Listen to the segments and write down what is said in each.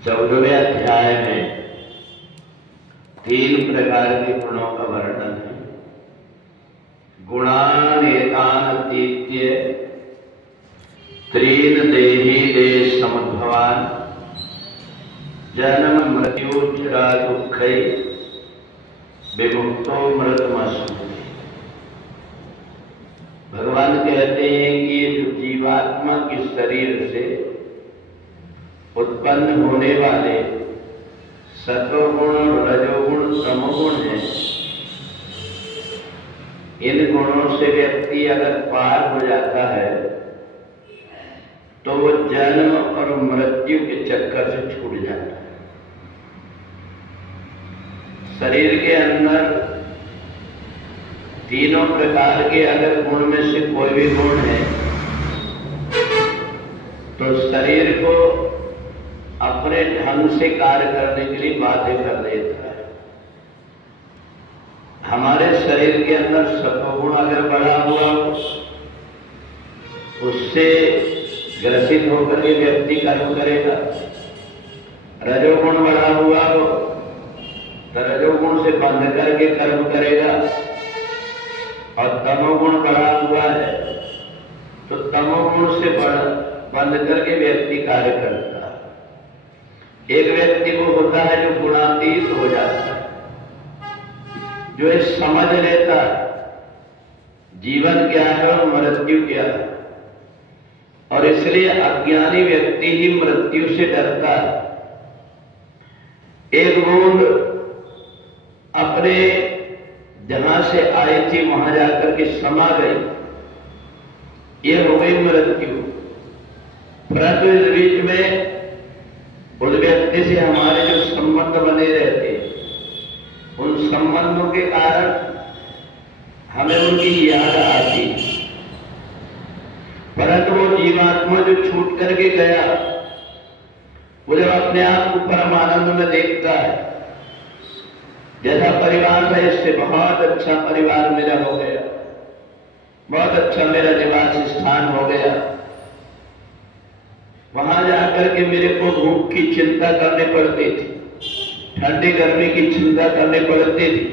14वें अध्याय में 3 प्रकार के गुणों का वर्णन है। गुणानेतानतीत्य त्रीन देही देश समुद्भवान जन्म मृत्यु जरा दुःखै विमुक्तो मृतमस्मृति। भगवान कहते हैं कि ये जो जीवात्मा के शरीर से उत्पन्न होने वाले सत्वगुण, रजोगुण, तमोगुण है, इन गुणों से व्यक्ति अगर पार हो जाता है तो वो जन्म और मृत्यु के चक्कर से छूट जाता है। शरीर के अंदर तीनों प्रकार के अगर गुण में से कोई भी गुण है तो शरीर को अपने ढंग से कार्य करने के लिए बाध्य कर देता है। हमारे शरीर के अंदर सत्वगुण अगर बढ़ा हुआ हो, उससे ग्रसित होकर के व्यक्ति कर्म करेगा। रजोगुण बढ़ा हुआ हो तो रजोगुण से बंध करके कर्म करेगा, और तमोगुण बढ़ा हुआ है तो तमोगुण से बंध करके व्यक्ति कार्य करता है। एक व्यक्ति को होता है जो गुणातीत हो जाता है, जो ये समझ लेता है जीवन क्या है और मृत्यु क्या है, और इसलिए अज्ञानी व्यक्ति ही मृत्यु से डरता है। एक बूंद अपने जहां से आई थी वहां जाकर के समा गई, ये हो गई मृत्यु। परंतु इस बीच में उस व्यक्ति से हमारे जो संबंध बने रहते, उन संबंधों के कारण हमें उनकी याद आती। परंतु वो जीवात्मा जो छूट करके गया, वो जब अपने आप को परमानंद में देखता है, जैसा परिवार था इससे बहुत अच्छा परिवार मेरा हो गया, बहुत अच्छा मेरा निवास स्थान हो गया, वहां जाकर के मेरे को भूख की चिंता करनी पड़ती थी, ठंडी गर्मी की चिंता करनी पड़ती थी,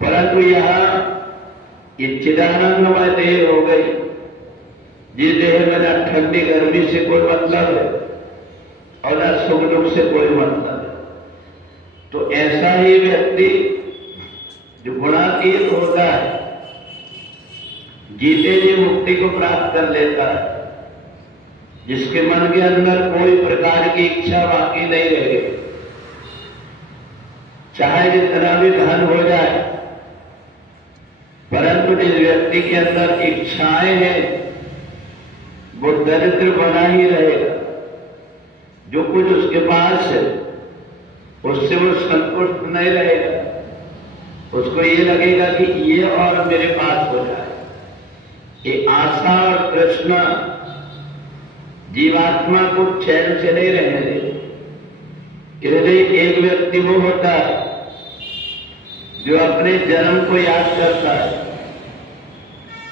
परंतु यहाँ ये चिदानंदमय देह हो गई, जिस देह में न ठंडी गर्मी से कोई मतलब है और न सुख दुख से कोई मतलब है। तो ऐसा ही व्यक्ति जो गुणातीत होता है, जीते जी मुक्ति को प्राप्त कर लेता है, जिसके मन के अंदर कोई प्रकार की इच्छा बाकी नहीं रहे, चाहे जितना भी धन हो जाए, परंतु जिस व्यक्ति के अंदर इच्छाएं हैं वो दरिद्र बना ही रहेगा। जो कुछ उसके पास है उससे वो संतुष्ट नहीं रहेगा, उसको ये लगेगा कि ये और मेरे पास हो जाए। ये आशा और तृष्णा जीवात्मा को चैन से नहीं रहने देते। इसलिए एक व्यक्ति वो होता है जो अपने जन्म को याद करता है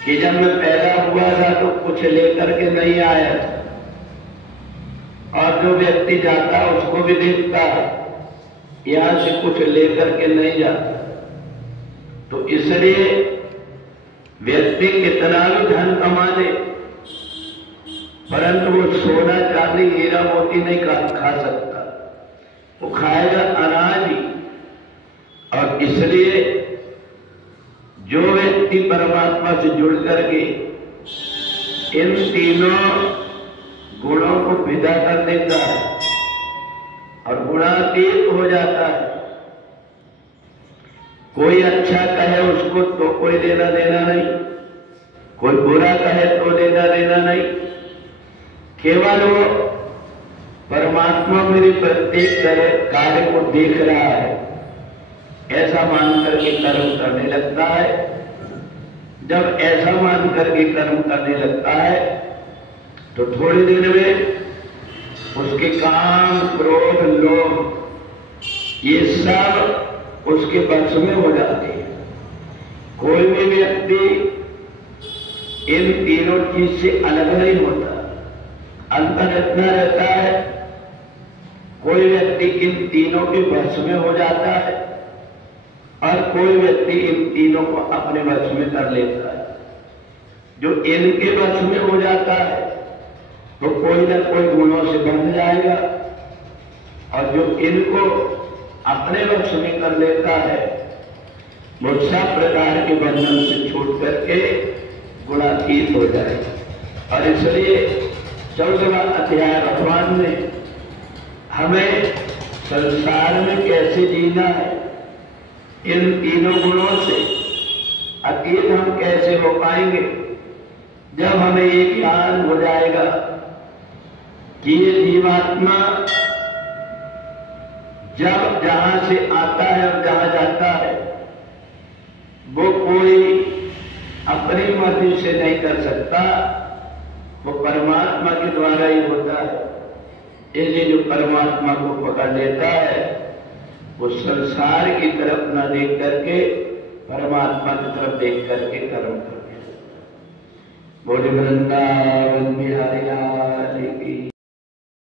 कि जब मैं पैदा हुआ था तो कुछ लेकर के नहीं आया था, और जो व्यक्ति जाता है उसको भी देखता है यहां से कुछ लेकर के नहीं जाता। तो इसलिए व्यक्ति कितना भी धन कमा ले, परंतु वो सोना चांदी हीरा मोती नहीं खा सकता, वो खाएगा अनाज ही। और इसलिए जो व्यक्ति परमात्मा से जुड़ करके इन तीनों गुणों को विदा कर देता है और गुणातीत हो जाता है, कोई अच्छा कहे उसको तो कोई लेना देना नहीं, कोई बुरा कहे तो लेना देना नहीं, केवल वो परमात्मा मेरे प्रत्येक कार्य को देख रहा है ऐसा मान करके कर्म करने लगता है। जब ऐसा मान करके कर्म करने लगता है तो थोड़ी देर में उसके काम, क्रोध, लोभ ये सब उसके वश में हो जाते हैं। कोई भी व्यक्ति इन तीनों चीज से अलग नहीं होता। अंतर इतना रहता है, कोई व्यक्ति इन तीनों के वश में हो जाता है और कोई व्यक्ति इन तीनों को अपने वश में कर लेता है। जो इनके वश में हो जाता है तो कोई न कोई गुणों से बंध जाएगा, और जो इनको अपने वश में कर लेता है वो सब प्रकार के बंधन से छूट करके गुणातीत हो जाएगा। और इसलिए 14वां अध्याय भगवान ने हमें संसार में कैसे जीना है, इन तीनों गुणों से अतीत हम कैसे हो पाएंगे, जब हमें ये ज्ञान हो जाएगा कि ये जीवात्मा जब जहां से आता है और जहां जाता है वो कोई अपनी मर्जी से नहीं कर सकता, वो परमात्मा के द्वारा ही होता है। इसलिए जो परमात्मा को पकड़ लेता है वो संसार की तरफ न देख करके परमात्मा की तरफ देख करके कर्म करते। बोले वृंदावन बिहारी लाल की।